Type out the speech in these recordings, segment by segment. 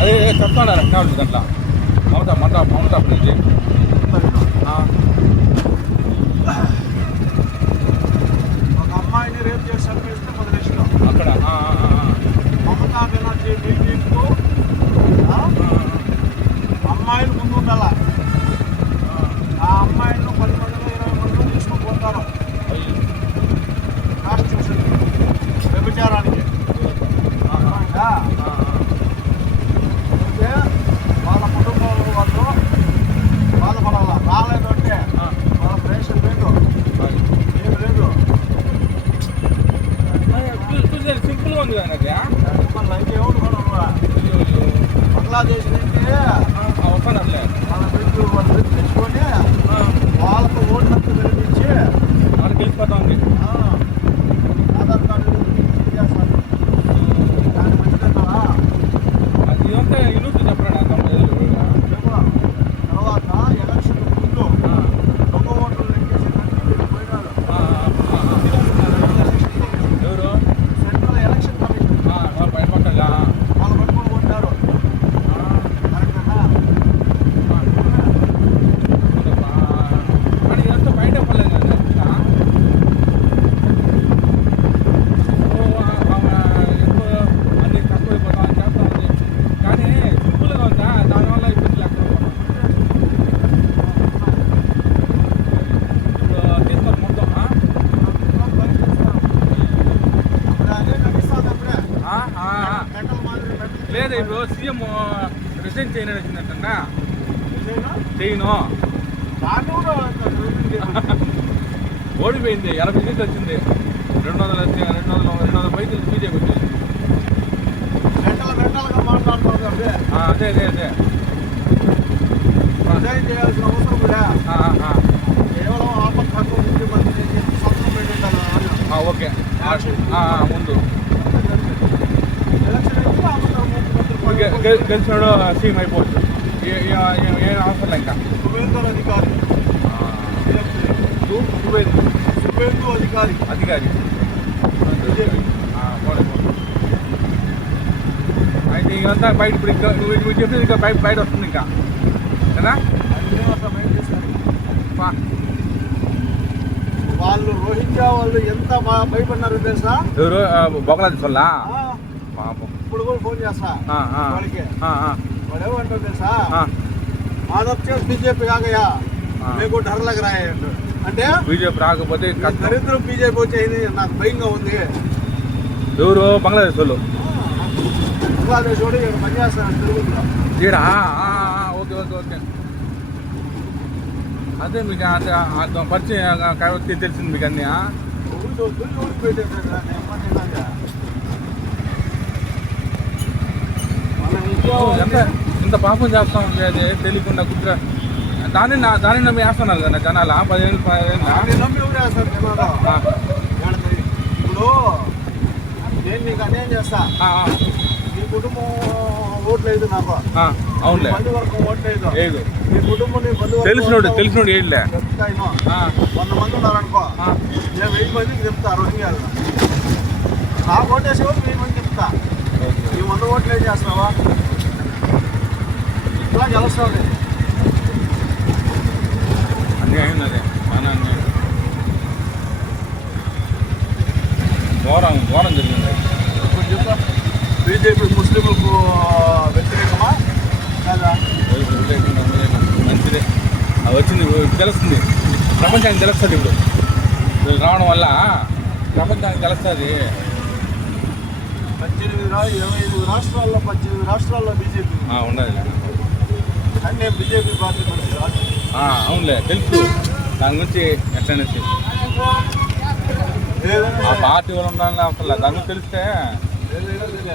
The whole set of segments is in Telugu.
అదే చెప్తాను దాంట్లో మమతా నుంచి ఒక అమ్మాయిని రేపు చేసి చంపేస్తే 10 లక్షలు అక్కడ మమతా బెనర్జీ బీజేపీకు అమ్మాయిలు ముందు ఉండాల. ఆ అమ్మాయిలను 10 మందిలో 20 మందిలో తీసుకొని పోతారు కాన్స్టిట్యూషన్ వ్యభిచారానికి. అయితే వాళ్ళ కుటుంబం వాళ్ళు బాధపడాల. రాలేదు అంటే వాళ్ళ రేషన్ లేదు, ఏం లేదు. సింపుల్గా ఉంది కదా లైఫ్ ఎవరు కూడా బంగ్లాదేశ్ నుంచి వస్తానట్లే వాళ్ళు తెచ్చుకొని వాళ్ళకు ఓట్లకు వెలిపించి వాళ్ళకి వెళ్ళిపోతా ఉంది. ఆధార్ కార్డు చేస్తారు. దాని మంచిదంటారా? ఇదంతా యూనిట్ చెప్పరా తర్వాత ఎలక్షన్ ముందు దొంగ ఓట్లు లెక్కేసి పోయినారు. ఎవరు సెంట్రల్ ఎలక్షన్ కమిషన్ బయటపడ్డా వాళ్ళు పట్టుకొని కొట్టారు. కరెక్టేనా? కానీ ఇదంతా బయట పడలేదు కదా అన్ని తక్కువైపోతాం చేస్తా ఉంది. కానీ సింపుల్గా ఉందా దానివల్ల ఇబ్బంది లేకుండా ఇప్పుడు తీసుకోరు మొత్తం లేదు. ఇప్పుడు సీఎం రిజైన్ చేయని వచ్చిందంట చేయను ఓడిపోయింది. 80 సీట్లు వచ్చింది. 200 పైకి బీజేపీ వచ్చింది. అదే అదే అదే రిజైన్ చేయాల్సిన అవసరం కూడా కేవలం ఆపత్కాలం ముఖ్యమంత్రి సంతకం పెట్టిండాలి. ఓకే ముందు ఎలక్షన్ అయితే ఆపత్కాలం ముఖ్యమంత్రి గెలిచినాడు సీఎం అయిపోవచ్చు. ఏం అవసరం లేదు. ఇంకా సువేంద్ర అధికారి సువేందు అధికారి బీజేపీ. అయితే ఇదంతా బయట ఇప్పుడు ఇంకా నువ్వు చెప్పేది ఇంకా బయట వస్తుంది ఇంకా కదా. వాళ్ళు రోహింగ్యా వాళ్ళు ఎంత భయపడినారు తెలుసా? ఎవరు బంగ్లాదేశ్ వల్ల ఇప్పుడు కూడా ఫోన్ చేస్తా వాడికి. వాడు ఏమంటారు తెలుసా? మాదొచ్చే బీజేపీ కాగయా మీకు డర్ లగ్ రहा है అంటే బీజేపీ రాకపోతే దరిద్రం బీజేపీ వచ్చేది నాకు భయంగా ఉంది. ఎవరు బంగ్లాదేశ్ వాళ్ళు బంగ్లాదేశ్ వాడు ఇక్కడ పనిచేస్తాను తెలుగులో. ఓకే ఓకే ఓకే అదే మీకు పరిచయం తెలిసింది మీకు అన్నీ. ఇంత పాపం చేస్తా ఉంది. అదే తెలియకుండా కుట్ర దాన్ని నమ్మి వేస్తున్నారు కదా జనాలు. 10 ఏళ్ళు నమ్మి ఎవరు వేస్తారు జనాలు? ఇప్పుడు నేను నీకు అన్యాయం చేస్తా, నీ కుటుంబం ఓట్లేదు నాకు. అవునులే బంధువర్గం ఓట్లేదు. లేదు నీ కుటుంబం నీ తెలిసినోడు ఏడులే చెప్తాను. 100 మంది ఉన్నారనుకో, నేను 1000 మందికి చెప్తా రోహింగ్యాలు. నాకు ఓటేసేవాళ్ళు 1000 మంది చెప్తా. నీ 100 ఓట్లు ఏం చేస్తున్నావా? ఇట్లా గెలుస్తావు. అన్యాయం అదే మన అన్యాయం. ఘోరం జరిగింది. ఇప్పుడు చెప్తా, బీజేపీ ముస్లింలకు వ్యతిరేకమా కదా? మంచిదే. అది వచ్చింది తెలుస్తుంది, ప్రపంచానికి తెలుస్తుంది. ఇప్పుడు వీళ్ళు రావడం వల్ల ప్రపంచానికి తెలుస్తుంది. 25 రాష్ట్రాల్లో 18 రాష్ట్రాల్లో బీజేపీ ఉండదు. కానీ నేను బీజేపీ పార్టీ మనిషి రాదు. అవునులే తెలుసు దాని గురించి ఎట్లనేసి. ఆ పార్టీ వాళ్ళు ఉండాలి అసలు దాని గురించి తెలిస్తే.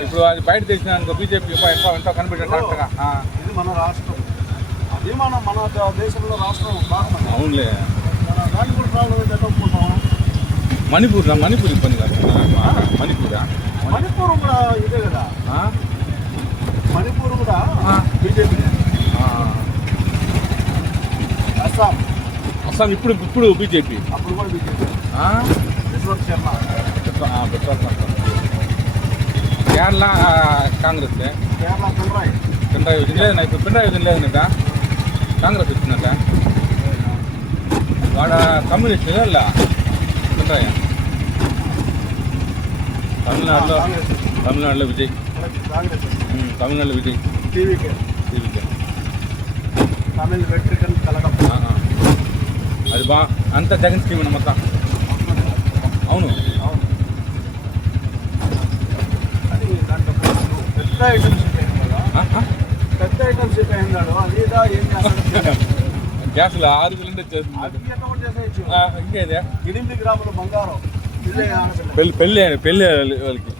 ఇప్పుడు అది బయట తెలిసిన బీజేపీ ఎంతో కనిపెట్టారు కరెక్ట్గా. ఇది మన రాష్ట్రం, అది మన దేశంలో రాష్ట్రం భాగం. అవునులే. దాన్ని కూడా ప్రాబ్లం ఎట్టుకుంటాం. మణిపూర్ ఇబ్బంది కాదు. మణిపూర్ కూడా ఇదే కదా. మణిపూర్ కూడా బీజేపీ. అస్సాం ఇప్పుడు బీజేపీ. అప్పుడు కూడా బీజేపీ. కేరళ కాంగ్రెస్ కేరళ పినరాయి పినరాయి విజయం లేదన్నా ఇప్పుడు పినరాయి విజయం లేదన్నట కాంగ్రెస్ వచ్చిందట వాడ కమ్యూనిస్ట్ లేదా పినరాయి తమిళనాడులో విజయ్ కాంగ్రెస్ తమిళనాడులో విజయ్ టీవీకే టీవీకే తమిళ వెట్రికన్ కలగం అది అంత జగన్ స్కీమ్ అన్న మొత్తం అవును అది దాంట్లో పెద్ద ఐటమ్స్ పెద్ద ఐటమ్స్ అయిపోయినాడు అది ఏం చేస్తాడు గ్యాస్లో 6 సిలిండర్ చేస్తుంది అది ఎంత కూడా చేసేయచ్చు ఇంకేదే 8 గ్రాముల బంగారం పెళ్ళి వాళ్ళకి